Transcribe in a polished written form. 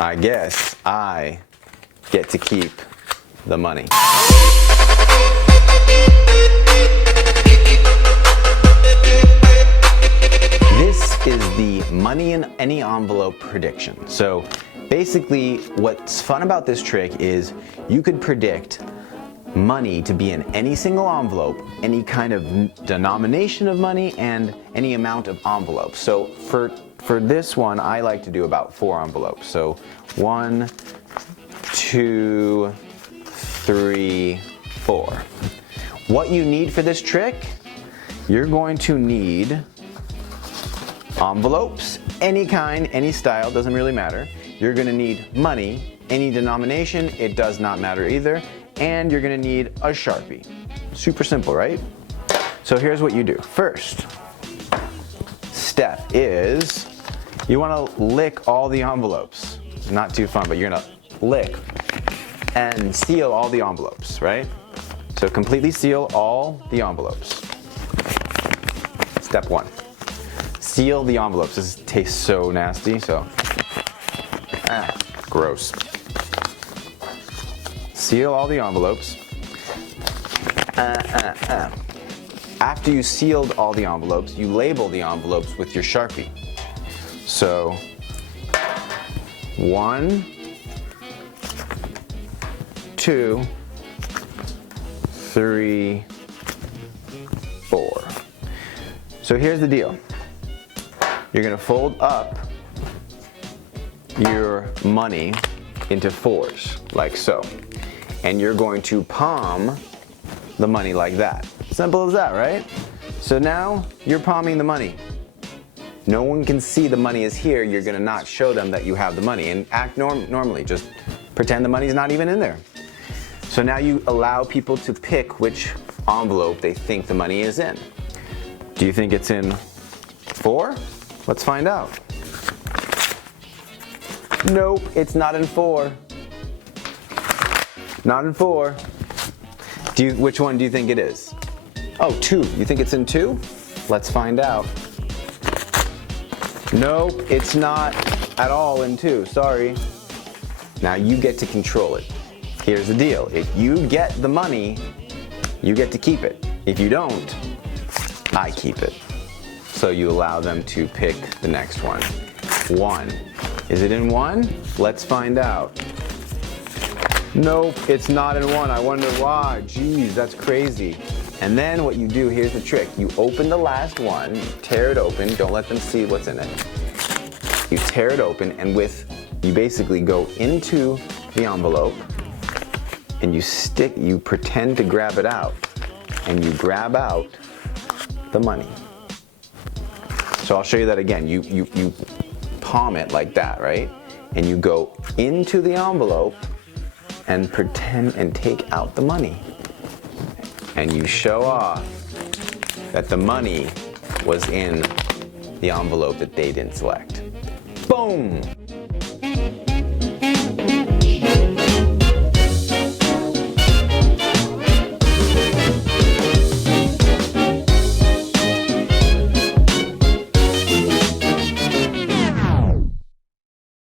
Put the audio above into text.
I guess I get to keep the money. This is the money in any envelope prediction. So basically what's fun about this trick is you could predict money to be in any single envelope, any kind of denomination of money, and any amount of envelopes. So for this one, I like to do about 4 envelopes. So 1, 2, 3, 4. What you need for this trick, you're going to need envelopes, any kind, any style, doesn't really matter. You're gonna need money, any denomination, it does not matter either. And you're gonna need a Sharpie. Super simple, right? So here's what you do. First step is you wanna lick all the envelopes. Not too fun, but you're gonna lick and seal all the envelopes, right? So completely seal all the envelopes. Step 1. Seal the envelopes. This tastes so nasty, so gross. Seal all the envelopes. After you sealed all the envelopes, you label the envelopes with your Sharpie. So 1, 2, 3, 4. So here's the deal. You're gonna fold up your money into 4s, like so. And you're going to palm the money like that. Simple as that, right? So now you're palming the money. No one can see the money is here. You're gonna not show them that you have the money and act normally. Just pretend the money's not even in there. So now you allow people to pick which envelope they think the money is in. Do you think it's in 4? Let's find out. Nope, it's not in 4. Not in 4. Which one do you think it is? Oh, 2. You think it's in 2? Let's find out. Nope, it's not at all in 2. Sorry. Now you get to control it. Here's the deal. If you get the money, you get to keep it. If you don't, I keep it. So you allow them to pick the next one. 1. Is it in 1? Let's find out. Nope, it's not in 1. I wonder why. Jeez, that's crazy. And then what you do, here's the trick. You open the last one, tear it open, don't let them see what's in it. You tear it open and you basically go into the envelope and you pretend to grab it out and you grab out the money. So I'll show you that again. You palm it like that, right? And you go into the envelope and pretend and take out the money. And you show off that the money was in the envelope that they didn't select. Boom!